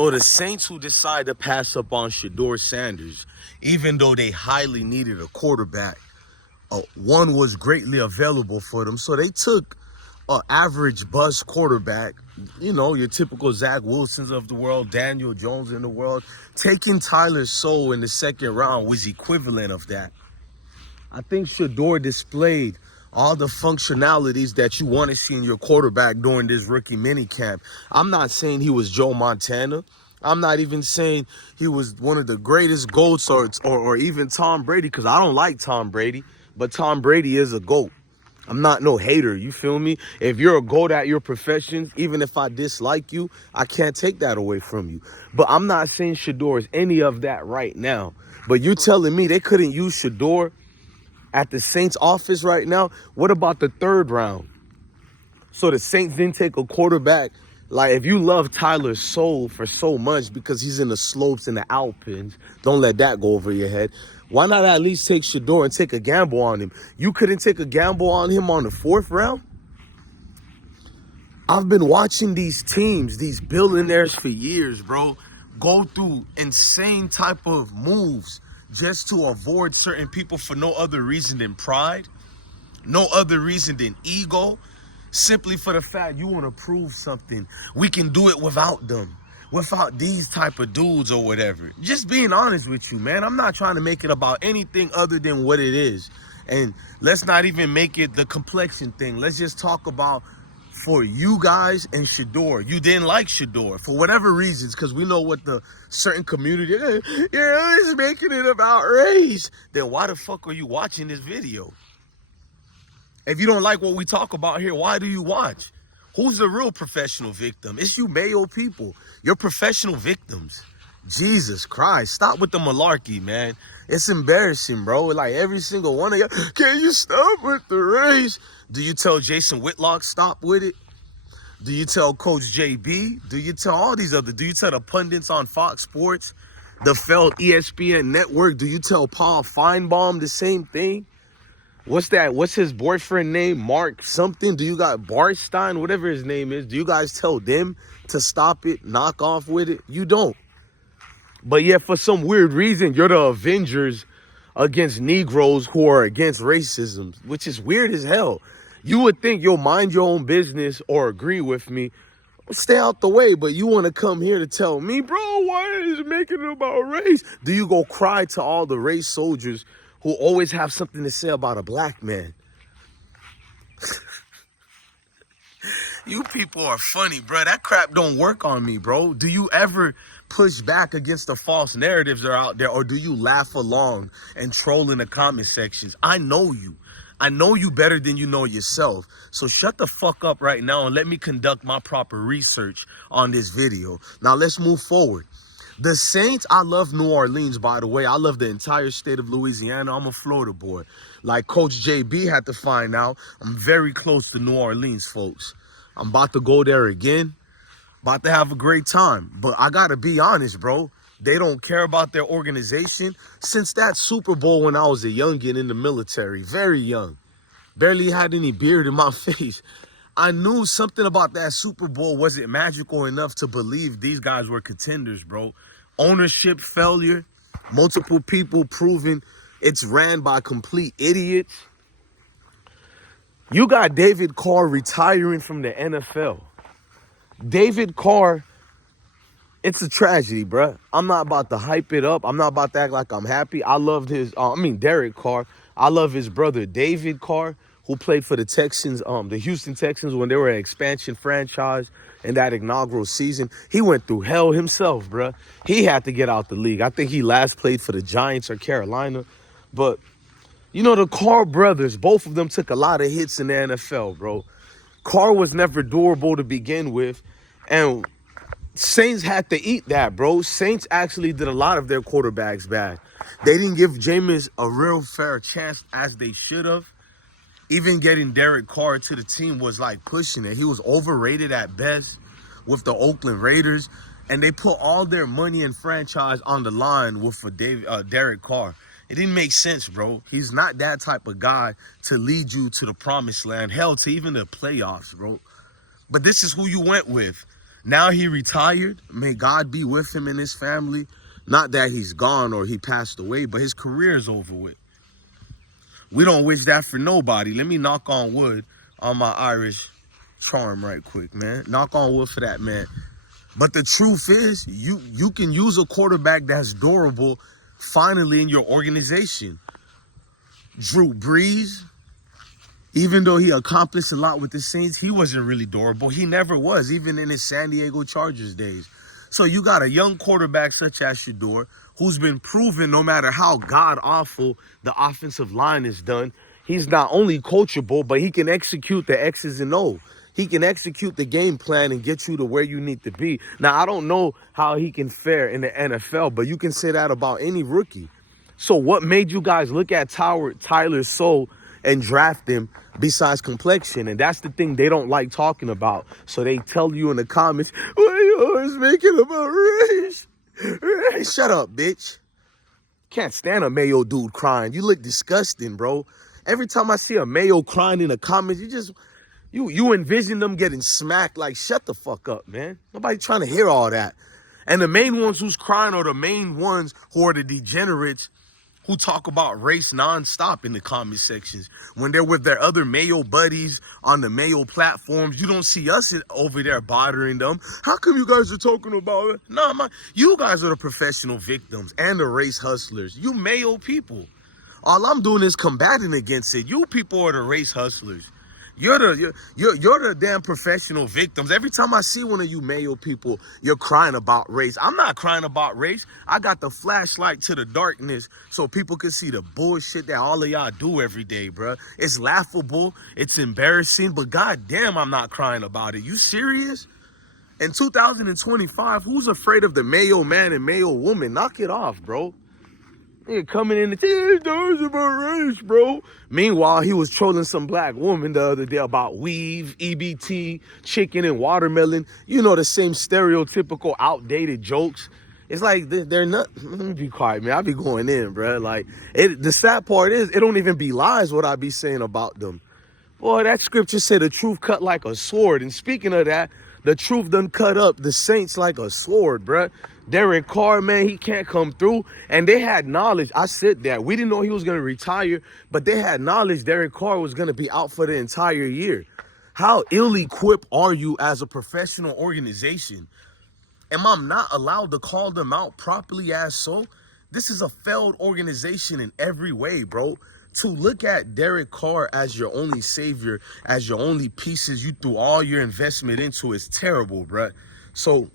So the Saints who decide to pass up on Shedeur Sanders, even though they highly needed a quarterback, one was greatly available for them. So they took an average bus quarterback, you know, your typical Zach Wilsons of the world, Daniel Jones in the world. Taking Tyler Soule in the second round was equivalent of that. I think Shedeur displayed all the functionalities that you want to see in your quarterback during this rookie minicamp. I'm not saying he was Joe Montana. I'm not even saying he was one of the greatest GOATs or even Tom Brady, because I don't like Tom Brady, but Tom Brady is a GOAT. I'm not no hater, you feel me? If you're a GOAT at your profession, even if I dislike you, I can't take that away from you. But I'm not saying Shedeur is any of that right now. But you telling me they couldn't use Shedeur at the Saints office right now? What about the third round? So the Saints didn't take a quarterback. Like, if you love Tyler Soule for so much because he's in the slopes and the Alpines, don't let that go over your head. Why not at least take Shedeur and take a gamble on him? You couldn't take a gamble on him on the fourth round? I've been watching these teams, these billionaires for years, bro, go through insane type of moves just to avoid certain people for no other reason than pride, no other reason than ego, simply for the fact you want to prove something. We can do it without them, without these type of dudes or whatever. Just being honest with you, man. I'm not trying to make it about anything other than what it is. And let's not even make it the complexion thing. Let's just talk about, for you guys and Shedeur, you didn't like Shedeur for whatever reasons, because we know what the certain community, is making it about race. Then why the fuck are you watching this video? If you don't like what we talk about here, why do you watch? Who's the real professional victim? It's you Mayo people. You're professional victims. Jesus Christ. Stop with the malarkey, man. It's embarrassing, bro. Like, every single one of you, can you stop with the race? Do you tell Jason Whitlock stop with it? Do you tell Coach JB? Do you tell all these other? Do you tell the pundits on Fox Sports, the failed ESPN network? Do you tell Paul Feinbaum the same thing? What's that? What's his boyfriend name? Mark something? Do you got Barstein, whatever his name is? Do you guys tell them to stop it, knock off with it? You don't. But yet, for some weird reason, you're the Avengers against Negroes who are against racism, which is weird as hell. You would think you'll mind your own business or agree with me, stay out the way, but you want to come here to tell me, bro, why is it making it about race? Do you go cry to all the race soldiers who always have something to say about a black man? You people are funny, bro. That crap don't work on me, bro. Do you ever push back against the false narratives that are out there, or do you laugh along and troll in the comment sections? I know you. I know you better than you know yourself. So shut the fuck up right now and let me conduct my proper research on this video. Now let's move forward. The Saints, I love New Orleans, by the way. I love the entire state of Louisiana. I'm a Florida boy. Like Coach JB had to find out, I'm very close to New Orleans, folks. I'm about to go there again. About to have a great time. But I got to be honest, bro. They don't care about their organization. Since that Super Bowl when I was a youngin' in the military, very young, barely had any beard in my face, I knew something about that Super Bowl wasn't magical enough to believe these guys were contenders, bro. Ownership failure, multiple people proving it's ran by complete idiots. You got David Carr retiring from the NFL. David Carr, it's a tragedy, bruh. I'm not about to hype it up. I'm not about to act like I'm happy. I loved Derek Carr. I love his brother, David Carr, who played for the Texans, the Houston Texans, when they were an expansion franchise in that inaugural season. He went through hell himself, bruh. He had to get out the league. I think he last played for the Giants or Carolina. But, you know, the Carr brothers, both of them took a lot of hits in the NFL, bro. Carr was never durable to begin with. And Saints had to eat that, bro. Saints actually did a lot of their quarterbacks bad. They didn't give Jameis a real fair chance as they should have. Even getting Derek Carr to the team was like pushing it. He was overrated at best with the Oakland Raiders. And they put all their money and franchise on the line with Derek Carr. It didn't make sense, bro. He's not that type of guy to lead you to the promised land. Hell, to even the playoffs, bro. But this is who you went with. Now he retired. May God be with him and his family. Not that he's gone or he passed away, but his career is over with. We don't wish that for nobody. Let me knock on wood on my Irish charm right quick, man. Knock on wood for that, man. But the truth is, you can use a quarterback that's durable finally in your organization. Drew Brees, even though he accomplished a lot with the Saints, he wasn't really durable. He never was, even in his San Diego Chargers days. So you got a young quarterback such as Shedeur, who's been proven no matter how god-awful the offensive line is done, he's not only coachable, but he can execute the X's and O's. He can execute the game plan and get you to where you need to be. Now, I don't know how he can fare in the NFL, but you can say that about any rookie. So what made you guys look at Tyler Soule and draft him besides complexion? And that's the thing they don't like talking about. So they tell you in the comments, why are you always making about race? Shut up, bitch. Can't stand a Mayo dude crying. You look disgusting, bro. Every time I see a Mayo crying in the comments, you envision them getting smacked. Like, shut the fuck up, man. Nobody trying to hear all that. And the main ones who's crying are the main ones who are the degenerates who talk about race nonstop in the comment sections. When they're with their other Mayo buddies on the Mayo platforms, you don't see us over there bothering them. How come you guys are talking about it? No, you guys are the professional victims and the race hustlers. You Mayo people. All I'm doing is combating against it. You people are the race hustlers. You're the damn professional victims. Every time I see one of you Mayo people, you're crying about race. I'm not crying about race. I got the flashlight to the darkness so people can see the bullshit that all of y'all do every day, bruh. It's laughable. It's embarrassing. But goddamn, I'm not crying about it. You serious? In 2025, who's afraid of the Mayo man and Mayo woman? Knock it off, bro. Nigga coming in and doors about race, bro. Meanwhile, he was trolling some black woman the other day about weave, EBT, chicken, and watermelon. You know, the same stereotypical outdated jokes. It's like they're not. Let me be quiet, man. I be going in, bro. Like, the sad part is, it don't even be lies what I be saying about them. Boy, that scripture said the truth cut like a sword. And speaking of that, the truth done cut up the Saints like a sword, bruh. Derek Carr, man, he can't come through. And they had knowledge. I said that. We didn't know he was going to retire, but they had knowledge Derek Carr was going to be out for the entire year. How ill-equipped are you as a professional organization? Am I not allowed to call them out properly as so? This is a failed organization in every way, bro. To look at Derek Carr as your only savior, as your only pieces you threw all your investment into is terrible, bruh. So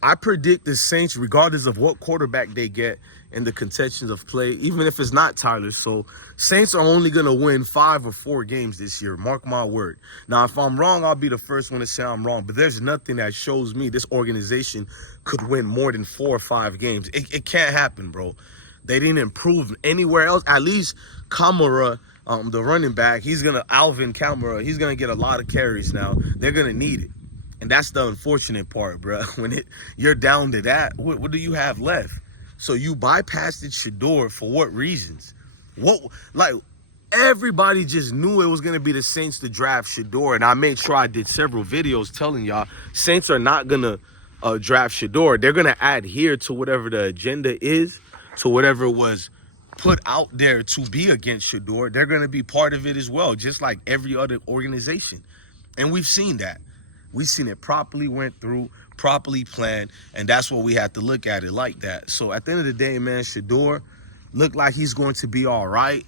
I predict the Saints, regardless of what quarterback they get in the contentions of play, even if it's not Tyler Soule, Saints are only going to win 5 or 4 games this year. Mark my word. Now, if I'm wrong, I'll be the first one to say I'm wrong. But there's nothing that shows me this organization could win more than 4 or 5 games. It can't happen, bro. They didn't improve anywhere else. At least Kamara, the running back, Alvin Kamara, he's going to get a lot of carries now. They're going to need it. And that's the unfortunate part, bro. When you're down to that, what do you have left? So you bypassed Shedeur for what reasons? Everybody just knew it was going to be the Saints to draft Shedeur. And I made sure I did several videos telling y'all Saints are not going to draft Shedeur. They're going to adhere to whatever the agenda is, to whatever was put out there to be against Shedeur. They're going to be part of it as well, just like every other organization. And we've seen that. We've seen it properly went through, properly planned, and that's what we have to look at it like that. So at the end of the day, man, Shedeur looked like he's going to be all right.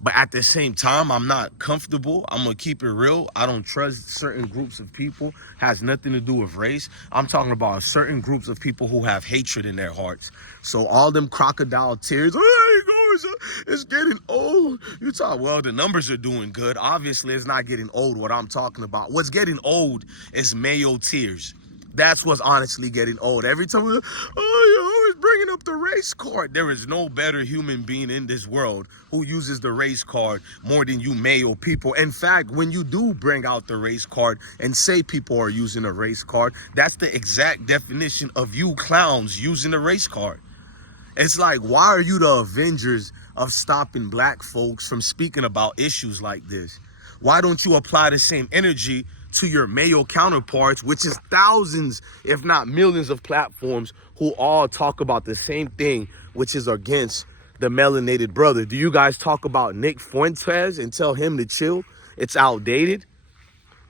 But at the same time, I'm not comfortable. I'm going to keep it real. I don't trust certain groups of people. Has nothing to do with race. I'm talking about certain groups of people who have hatred in their hearts. So all them crocodile tears, hey, guys, it's getting old. You talk, well, the numbers are doing good. Obviously, it's not getting old what I'm talking about. What's getting old is Mayo tears. That's what's honestly getting old. Every time you're always bringing up the race card. There is no better human being in this world who uses the race card more than you Mayo people. In fact, when you do bring out the race card and say people are using a race card, that's the exact definition of you clowns using the race card. It's like, why are you the Avengers of stopping black folks from speaking about issues like this? Why don't you apply the same energy to your male counterparts, which is thousands, if not millions of platforms who all talk about the same thing, which is against the melanated brother. Do you guys talk about Nick Fuentes and tell him to chill? It's outdated.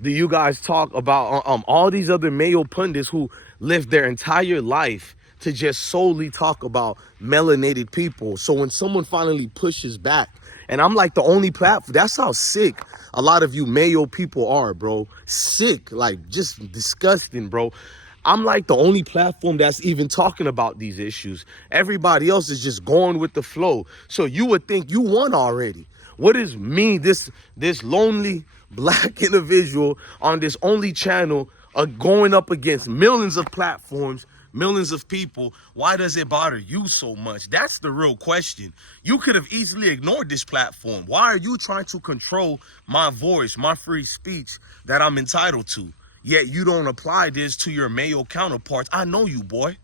Do you guys talk about all these other male pundits who live their entire life to just solely talk about melanated people? So when someone finally pushes back, and I'm like the only platform, that's how sick a lot of you male people are, bro. Sick, like just disgusting, bro. I'm like the only platform that's even talking about these issues. Everybody else is just going with the flow. So you would think you won already. What is me, this lonely black individual on this only channel, going up against millions of platforms, millions of people? Why does it bother you so much? That's the real question. You could have easily ignored this platform. Why are you trying to control my voice, my free speech that I'm entitled to? Yet you don't apply this to your male counterparts. I know you, boy.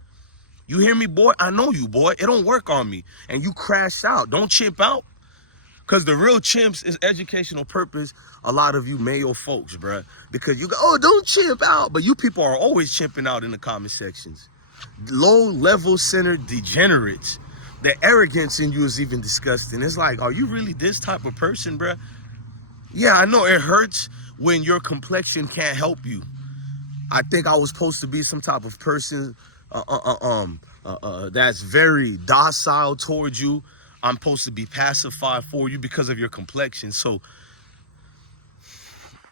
You hear me, boy? I know you, boy. It don't work on me. And you crash out. Don't chimp out. Because the real chimps is educational purpose. A lot of you male folks, bruh. Because you go, oh, don't chimp out. But you people are always chimping out in the comment sections. Low-level centered degenerates. The arrogance in you is even disgusting. It's like, are you really this type of person, bruh? Yeah, I know it hurts when your complexion can't help you. I think I was supposed to be some type of person that's very docile towards you. I'm supposed to be pacified for you because of your complexion. So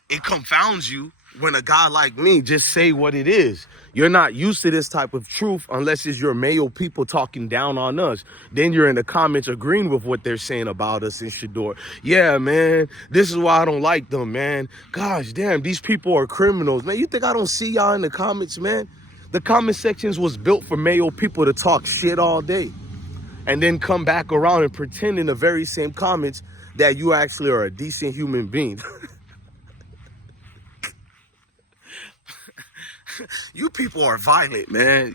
it confounds you when a guy like me just say what it is. You're not used to this type of truth unless it's your male people talking down on us. Then you're in the comments agreeing with what they're saying about us in Shedeur. Yeah, man, this is why I don't like them, man. Gosh, damn, these people are criminals. Man, you think I don't see y'all in the comments, man? The comment sections was built for male people to talk shit all day and then come back around and pretend in the very same comments that you actually are a decent human being. You people are violent, man.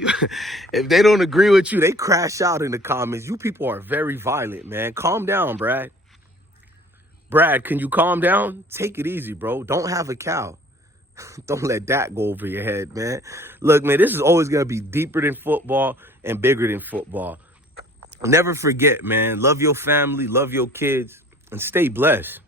If they don't agree with you, they crash out in the comments. You people are very violent, man. Calm down, Brad. Brad, can you calm down? Take it easy, bro. Don't have a cow. Don't let that go over your head, man. Look, man, this is always going to be deeper than football and bigger than football. Never forget, man. Love your family, love your kids, and stay blessed.